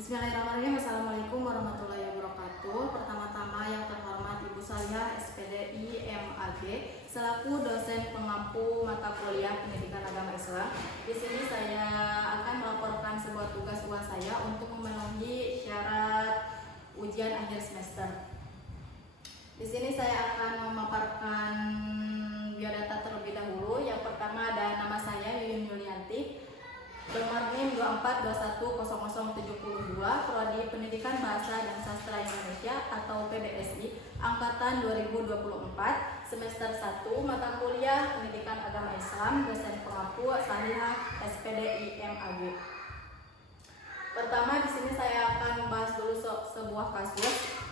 Bismillahirrahmanirrahim. Assalamualaikum warahmatullahi wabarakatuh. Pertama-tama yang terhormat Ibu saya SPDI MAG selaku dosen pengampu mata kuliah Pendidikan Agama Islam. Di sini saya akan melaporkan sebuah tugas saya untuk memenuhi syarat ujian akhir semester. Di sini saya akan memaparkan biodata terlebih dahulu. Yang pertama ada nama saya Yuyun Yulianti, nomor NIM 24210072, Prodi Pendidikan Bahasa dan Sastra Indonesia atau PBSI, angkatan 2024, semester 1, mata kuliah Pendidikan Agama Islam, dosen pengampu Salihah SPDI MAG. Pertama di sini saya akan membahas dulu sebuah kasus.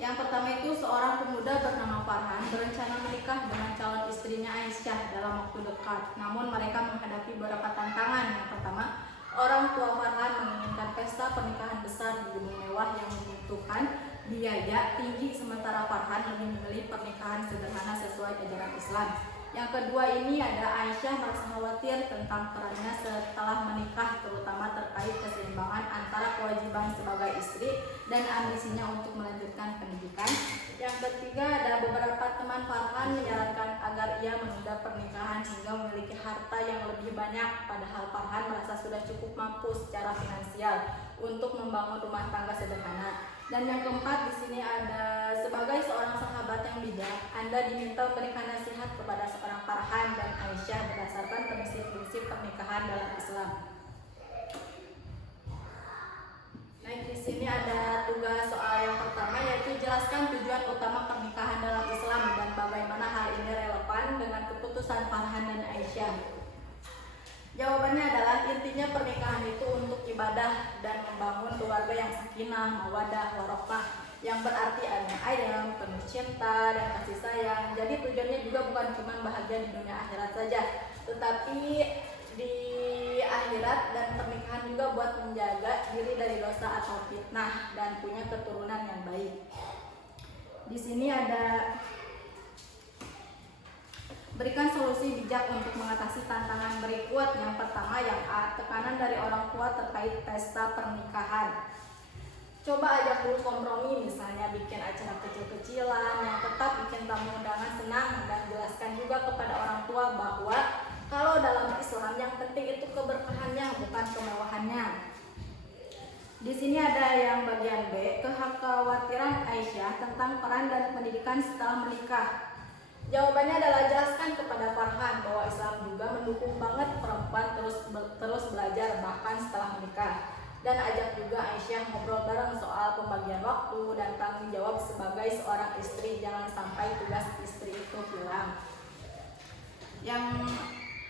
Yang pertama itu seorang pemuda bernama Farhan berencana menikah dengan calon istrinya Aisyah dalam waktu dekat. Namun mereka menghadapi beberapa tantangan. Yang pertama, orang tua Farhan menginginkan pesta pernikahan besar di gedung mewah yang membutuhkan biaya tinggi, sementara Farhan lebih memilih pernikahan sederhana sesuai ajaran Islam. Yang kedua ini ada Aisyah merasa khawatir tentang perannya setelah menikah, terutama terkait keseimbangan antara kewajiban sebagai istri dan ambisinya untuk melanjutkan pendidikan. Yang ketiga ada beberapa teman Farhan menyarankan agar ia menunda pernikahan hingga memiliki harta yang lebih banyak, padahal Farhan merasa sudah cukup mampu secara finansial untuk membangun rumah tangga sederhana. Dan yang keempat di sini ada sebagai seorang sahabat yang bijak, Anda diminta memberikan nasihat kepada seorang Farhan dan Aisyah berdasarkan prinsip-prinsip pernikahan dalam Islam. Nah, di sini ada tugas soal yang pertama, yaitu jelaskan tujuan utama pernikahan dalam Islam dan bagaimana hal ini relevan dengan keputusan Farhan dan Aisyah. Jawabannya adalah intinya pernikahan itu untuk ibadah dan membangun keluarga yang sakinah, mawaddah, warohmah, yang berarti adanya ayam, penuh cinta dan kasih sayang. Jadi tujuannya juga bukan cuma bahagia di dunia akhirat saja, tetapi di akhirat dan pernikahan juga buat menjaga diri dari dosa atau fitnah dan punya keturunan yang baik. Di sini ada berikan solusi bijak untuk mengatasi tantangan berikut. Yang pertama yang A, tekanan dari orang tua terkait pesta pernikahan. Coba ajak dulu kompromi, misalnya bikin acara kecil-kecilan yang tetap bikin tamu undangan senang, dan jelaskan juga kepada orang tua bahwa kalau dalam Islam yang penting itu keberkahannya, bukan kemewahannya. Di sini ada yang bagian B, kekhawatiran Aisyah tentang peran dan pendidikan setelah menikah. Jawabannya adalah jelaskan kepada Farhan bahwa Islam juga mendukung banget perempuan terus belajar bahkan setelah menikah. Dan ajak juga Aisyah ngobrol bareng soal pembagian waktu dan tanggung jawab sebagai seorang istri, jangan sampai tugas istri itu hilang. Yang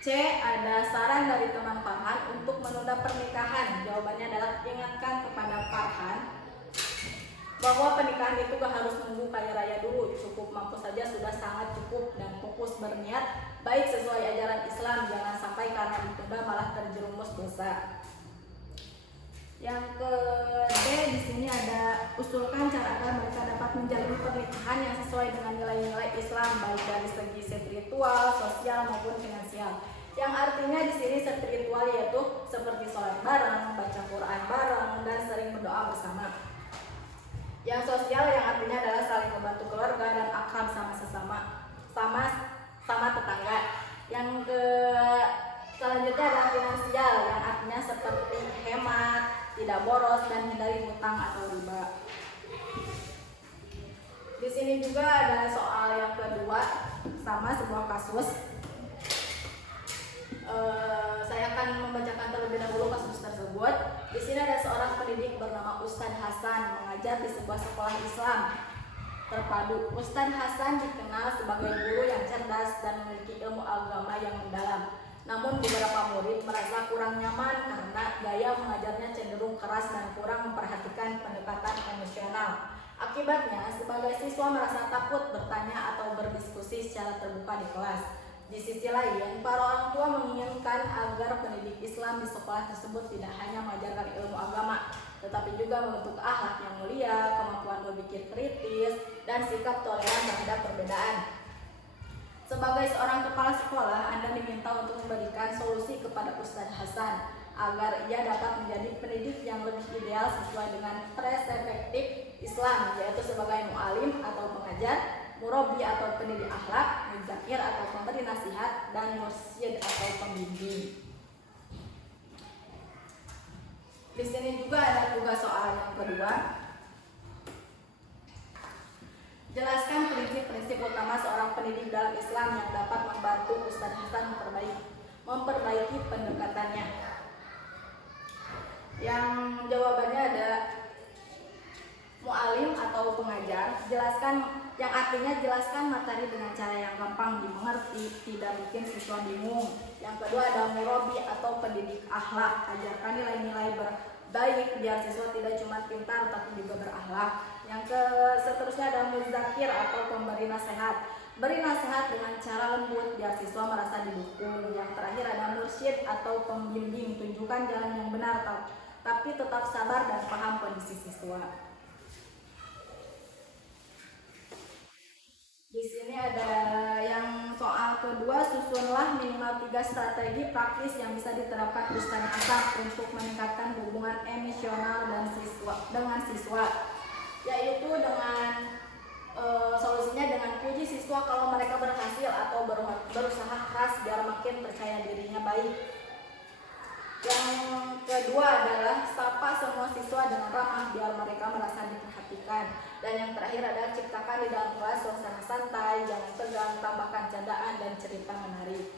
C, ada saran dari teman Farhan untuk menunda pernikahan. Jawabannya adalah ingatkan kepada Farhan bahwa pernikahan itu gak harus nunggu kaya raya dulu, cukup mampu saja sudah sangat cukup, dan fokus berniat baik sesuai ajaran Islam, jangan sampai karena ditunda malah terjerumus dosa. Yang ke D di sini ada usulkan cara agar mereka dapat menjalin pernikahan yang sesuai dengan nilai-nilai Islam baik dari segi spiritual, sosial maupun finansial. Yang artinya di sini spiritual yaitu seperti sholat bareng, baca Quran bareng, dan sering berdoa bersama. Yang sosial yang artinya adalah saling membantu keluarga dan akrab sama sesama, sama tetangga. Yang ke selanjutnya adalah finansial yang artinya seperti hemat, tidak boros, dan hindari hutang atau riba. Di sini juga ada soal yang kedua, sama sebuah kasus. Saya akan membacakan terlebih dahulu kasus tersebut. Di sini ada seorang pendidik bernama Ustadz Hasan mengajar di sebuah sekolah Islam terpadu. Ustadz Hasan dikenal sebagai guru yang cerdas dan memiliki ilmu agama yang mendalam. Namun beberapa murid merasa kurang nyaman karena gaya mengajarnya cenderung keras dan kurang memperhatikan pendekatan emosional. Akibatnya, sebagai siswa merasa takut bertanya atau berdiskusi secara terbuka di kelas. Di sisi lain, para orang tua menginginkan agar pendidik Islam di sekolah tersebut tidak hanya mengajarkan ilmu agama, tetapi juga membentuk akhlak yang mulia, kemampuan berpikir kritis, dan sikap toleran terhadap perbedaan. Sebagai seorang kepala sekolah, Anda diminta untuk memberikan solusi kepada Ustadz Hasan agar ia dapat menjadi pendidik yang lebih ideal sesuai dengan perspektif Islam, yaitu sebagai mu'alim atau pengajar, murabi atau pendidik akhlak, mudzakir atau pemberi nasihat, dan mursyid atau pembimbing. Di sini juga ada tugas soal yang kedua. Jelaskan prinsip-prinsip utama seorang pendidik dalam Islam yang dapat membantu Ustadz Hasan memperbaiki pendekatannya. Yang jawabannya ada mu'alim atau pengajar, yang artinya jelaskan materi dengan cara yang gampang dimengerti, tidak bikin siswa bingung. Yang kedua ada murabi atau pendidik akhlak, ajarkan nilai-nilai baik biar siswa tidak cuma pintar tapi juga berakhlak. Yang seterusnya ada mudzakir atau pemberi nasihat, beri nasihat dengan cara lembut biar siswa merasa didukung. Yang terakhir ada mursyid atau pembimbing, tunjukkan jalan yang benar tapi tetap sabar dan paham kondisi siswa. Di sini ada yang soal kedua, susunlah minimal 3 strategi praktis yang bisa diterapkan Ustadz Hasan untuk meningkatkan hubungan emosional dengan siswa, yaitu dengan solusinya dengan puji siswa kalau mereka berhasil atau berusaha keras biar makin percaya dirinya baik. Yang kedua adalah sapa semua siswa dengan ramah biar mereka merasa diperhatikan. Dan yang terakhir adalah ciptakan di dalam kelas suasana santai, jangan tegang, tambahkan candaan dan cerita menarik.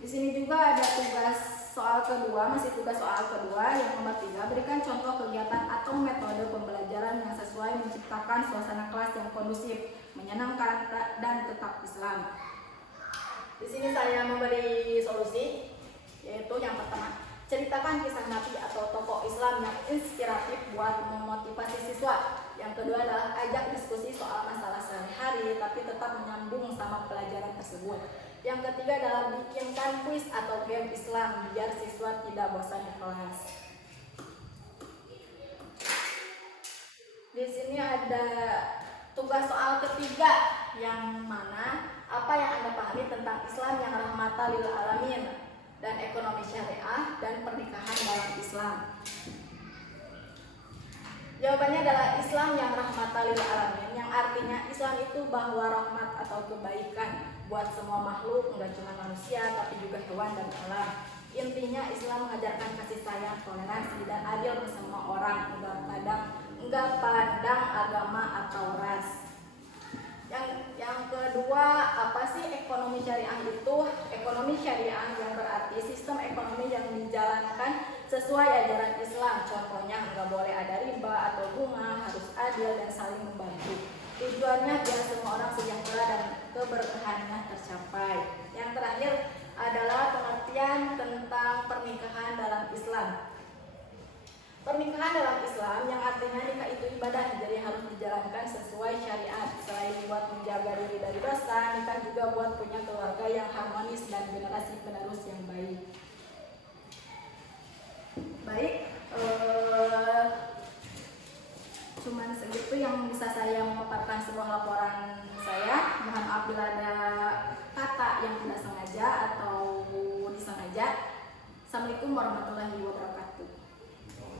Di sini juga ada tugas soal kedua, masih tugas soal kedua yang nomor 3, berikan contoh kegiatan atau metode pembelajaran yang sesuai menciptakan suasana kelas yang kondusif, menyenangkan dan tetap Islam. Di sini saya memberi solusi, yaitu yang pertama, ceritakan kisah Nabi atau tokoh Islam yang inspiratif buat memotivasi siswa. Yang kedua adalah ajak diskusi soal masalah sehari-hari tapi tetap menyambung sama pelajaran tersebut. Yang ketiga adalah bikinkan kuis atau game Islam biar siswa tidak bosan di kelas. Di sini ada tugas soal ketiga, yang mana apa yang Anda pahami tentang Islam yang rahmatan lil alamin dan ekonomi syariah dan pernikahan dalam Islam. Jawabannya adalah Islam yang rahmatan lil alamin, yang artinya Islam itu bahwa rahmat atau kebaikan buat semua makhluk, enggak cuma manusia tapi juga hewan dan alam. Intinya Islam mengajarkan kasih sayang, toleransi dan adil ke semua orang, enggak pandang agama atau ras. Yang kedua, apa sih ekonomi syariah itu? Ekonomi syariah yang berarti sistem ekonomi yang dijalankan sesuai ajaran Islam. Contohnya nggak boleh ada riba atau bunga, harus adil dan saling membantu. Tujuannya biar semua orang sejahtera dan keberkahannya tercapai. Yang terakhir adalah pengertian tentang pernikahan dalam Islam. Pernikahan dalam Islam yang artinya nikah itu ibadah, jadi harus dijalankan sesuai syariat. Selain buat menjaga diri dari dosa, nikah juga buat punya keluarga yang harmonis dan generasi penerus yang baik. Baik, cuman segitu yang bisa saya memaparkan sebuah laporan saya. Mohon maaf bila ada kata yang tidak sengaja atau disengaja. Assalamualaikum warahmatullahi wabarakatuh.